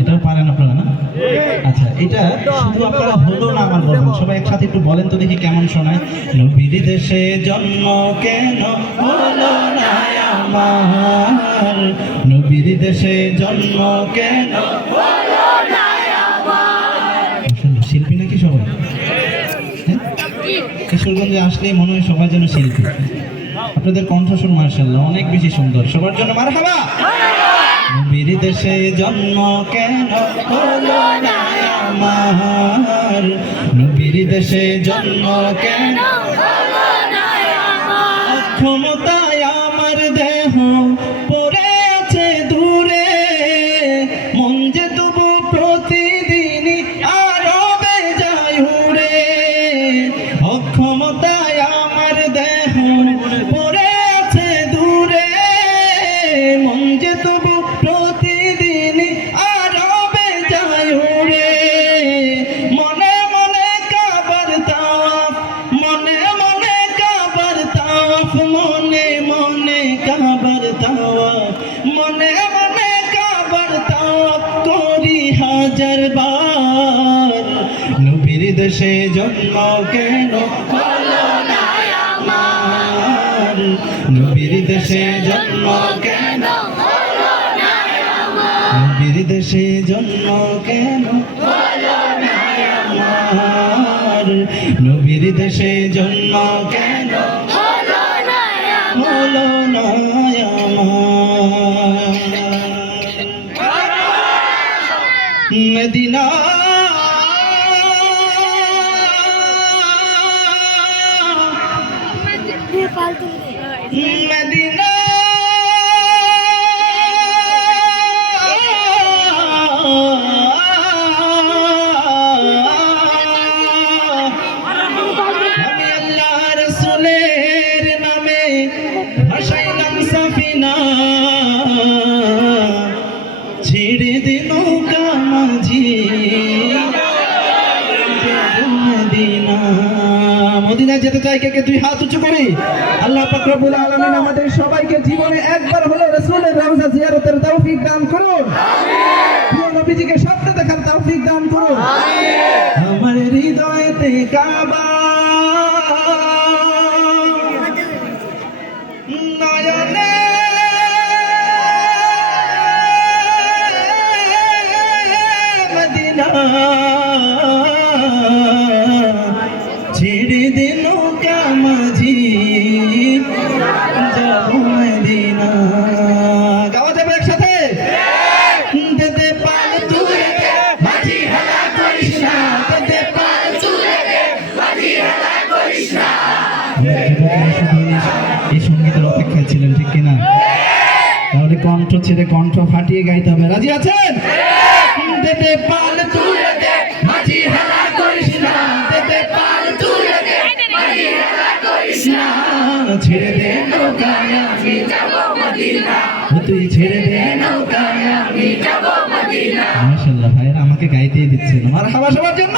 এটাও পারেন আপনারা না? আচ্ছা, এটা শুধু আপনারা হলো না আমার বলবেন, সবাই একসাথে একটু বলেন তো দেখি কেমন শোনায়। নবীর দেশে জন্ম কেন হলো না আমার, নবীর দেশে জন্ম কেন হলো না আমার। শিল্পী নাকি সবাই? কিশোরগঞ্জে আসলে মনে হয় সবার জন্য শিল্পী। আপনাদের কণ্ঠস্বর মাশাআল্লাহ অনেক বেশি সুন্দর, সবার জন্য মারহাবা। নবীর দেশে জন্ম কেন হলো না আমার, নবীর দেশে জন্ম কেন হলো না আমার। ক্ষমতায় আমার দেহ পড়ে আছে দূরে, মন যে তবু প্রতিদিনই আরো বেজায় উড়ে। অক্ষমতায় আমার দেহ পড়ে আছে দূরে, মন যে তবু প্রতিদিনই আরো বেজায় উড়ে। মনে মনে কাবার তাওয়াফ, মনে মনে কাবার তাওয়াফ, মনে মনে কাবার তাওয়াফ, মনে মনে কাবার তাওয়াফ করি হাজার বার। নবীর দেশে জন্ম কেন হলো না আমার, নবীর দেশে জন্ম কেন হলো না আমার, নবীর দেশে জন্ম কেন হলো না আমার, নবীর দেশে জন্ম কেন হলো না আমার, হলো না আমার। মদিনা মদিনা আমি আল্লাহ রাসূলের নামে ভাসাইলাম সাফিনা, ছেড়ে দে নৌকা মাঝি মদিনা। মদিনায় যেতে চাই কে কে? দুই হাত উঁচু করে। আল্লাহ পাক রব্বুল আলামিন আমাদের সবাইকে জীবনে একবার হলো রাসূলের রওজা জিয়ারতের তৌফিক দান করুন। আমিন। প্রিয় নবীজিকে স্বপ্নে দেখার তৌফিক দান করুন। আমিন। আমার হৃদয়েতে কাবা, নয়নে মদিনা, ছেড়ে দে নৌকা মাঝি যাব মদিনা। গাওয়া যাবে একসাথে? দেদে পাল তুলে দে মাঝি হেলা করিস না, দেদে পাল তুলে দে মাঝি হেলা করিস না। এই সঙ্গীতের অপেক্ষায় ছিলেন, ঠিক কিনা? তাহলে কণ্ঠ ছেড়ে কণ্ঠ ফাটিয়ে গাইতে হবে। রাজি আছেন? দেদে পাল তুলে দে মাঝি হেলা করিস না, দেদে পাল তুলে দে মাঝি হেলা করিস না। ছেড়ে দে নৌকায় আমি যাব মদিনা, তুই ছেড়ে দে নৌকায় আমি যাব মদিনা। মাশাআল্লাহ, ভাইরা আমাকে গাইতেই দিচ্ছেন। মারহাবা সবার জন্য।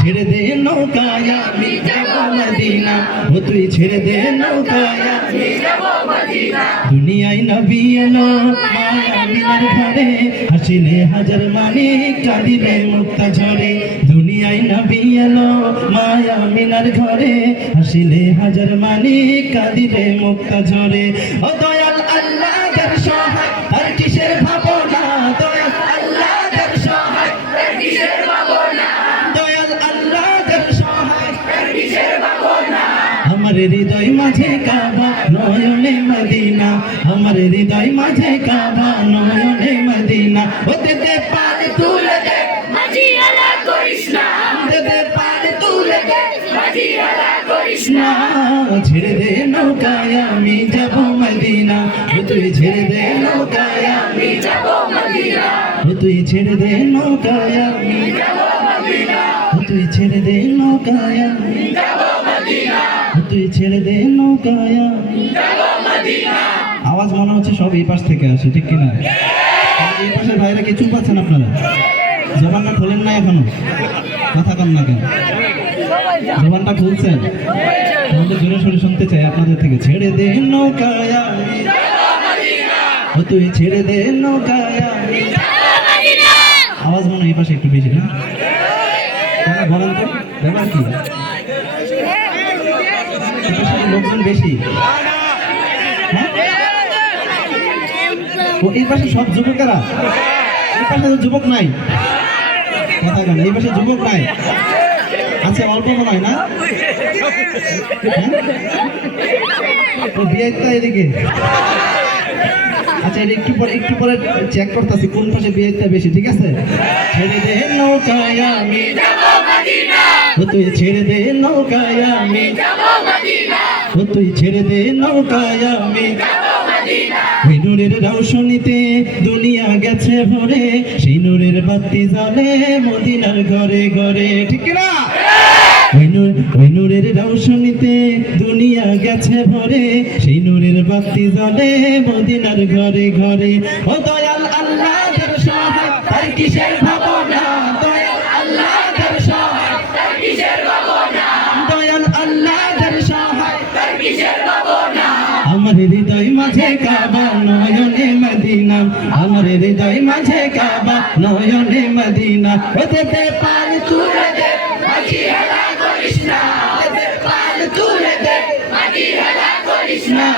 ছেড়ে দে নৌকায় আমি যাব মদিনা, ও তুই ছেড়ে দে নৌকায় আমি যাব মদিনা। দুনিয়ায় নবী এলো মায়া মিনার ঘরে, হাসিলে হাজার মানি কাঁদিলে মুক্তা ঝরে। দুনিয়ায় নবী এলো মায়া মিনার ঘরে, হাসিলে হাজার মানি কাঁদিলে মুক্তা ঝরে। ও দয়াল আল্লাহ যার সহায় আর কিসের ভাবনা, দয়াল আল্লাহ যার সহায় আর কিসের ভাবনা, দয়াল আল্লাহ যার সহায় আর কিসের ভাবনা। আমার হৃদয় মাঝে কাবা নয়নে মদিনা, আমার হৃদয় মাঝে কাবা নয়নে মদিনা। ও দেদে পাল তুলে দে মাঝি হেলা করিস না, দেদে পাল তুলে দে মাঝি হেলা করিস না। ছেড়ে দে নৌকায় আমি যাব মদিনা, তুই ছেড়ে দে নৌকায় আমি যাব মদিনা, তুই ছেড়ে দে নৌকায় আমি যাব মদিনা, তুই ছেড়ে দে নৌকায় আমি যাব মদিনা, তুই ছেড়ে দে নৌকায় আমি যাব মদিনা। আওয়াজ মনে হচ্ছে সব এই পাশ থেকে আসে, ঠিক কিনা? এই পাশের ভাইরা কি চুপ আছেন আপনারা? জবানটা খোলেন না এখনো? কথা কন না কেন? জবানটা খুলছেন? জোরে সরে শুনতে চাই আপনাদের থেকে। ছেড়ে দে নৌকায় আমি যাব মদিনা, ও তুই ছেড়ে দে নৌকায় আমি আওয়াজ মনে হয় এই পাশে একটু বেশি না কেন বলেন তো ব্যাপার কি এই পাশে লোকজন বেশি হ্যাঁ ও এই পাশে সব যুবকেরা এই পাশে তো যুবক নাই কথা কেন এই পাশে যুবক নাই আচ্ছা অল্প মনে হয় না ও বিয়েটা এদিকে আচ্ছা এটা একটু পরে চেক করতেছি কোন পাশে বিয়েটা বেশি ঠিক আছে ছেড়ে দে নৌকায় আমি যাবো মদিনা ও তুই ছেড়ে দে নৌকায় আমি যাবো মদিনা ও তুই ছেড়ে দে নৌকায় আমি যাবো মদিনা ওই নূরের রৌশনীতে দুনিয়া গেছে ভরে সেই নূরের বাতি জ্বলে মদিনার ঘরে ঘরে ঠিক না ওই নূরের রৌশনীতে দুনিয়া গেছে ভরে সেই নূরের বাতি জ্বলে মদিনার ঘরে ঘরে ও দয়াল আল্লাহ তার সহায় তার কিসের ভাবনা দয়াল আল্লাহ তার সহায় তার কিসের ভাবনা দয়াল আল্লাহ তার সহায় তার কিসের ভাবনা আমার হৃদয় মাঝে কাবা নয়নে মদিনা আমার হৃদয় মাঝে কাবা নয়নে মদিনা ওতে পাল তুলে দে মাঝি হেলা করিস না ওতে পাল তুলে দে মাঝি হেলা করিস না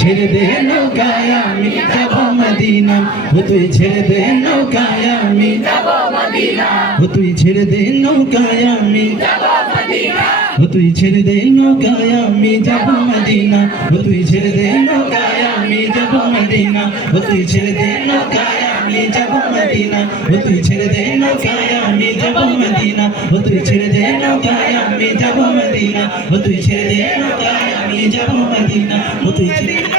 ছেড়ে দে নৌকায় আমি যাব মদিনা ও তুই ছেড়ে দে নৌকায় আমি যাব মদিনা ও তুই ছেড়ে দে নৌকায় আমি যাব মদিনা ও তুই ছেড়ে দে নৌকায় আমি যাব মদিনা ও তুই ছেড়ে দে নৌকায় আমি যাব মদিনা ও তুই ছেড়ে দে নৌকায় আমি যাব মদিনা ও তুই ছেড়ে দে নৌকায় আমি যাব মদিনা ও তুই ছেড়ে দে নৌকায় আমি যাব মদিনা ও তুই ছেড়ে দে নৌকায় আমি যাব মদিনা ও তুই ছেড়ে দে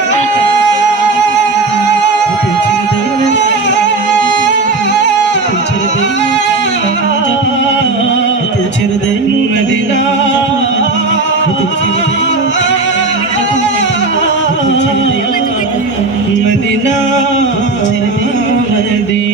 ছেড়ে দে মদিনা মদিনা মদিনা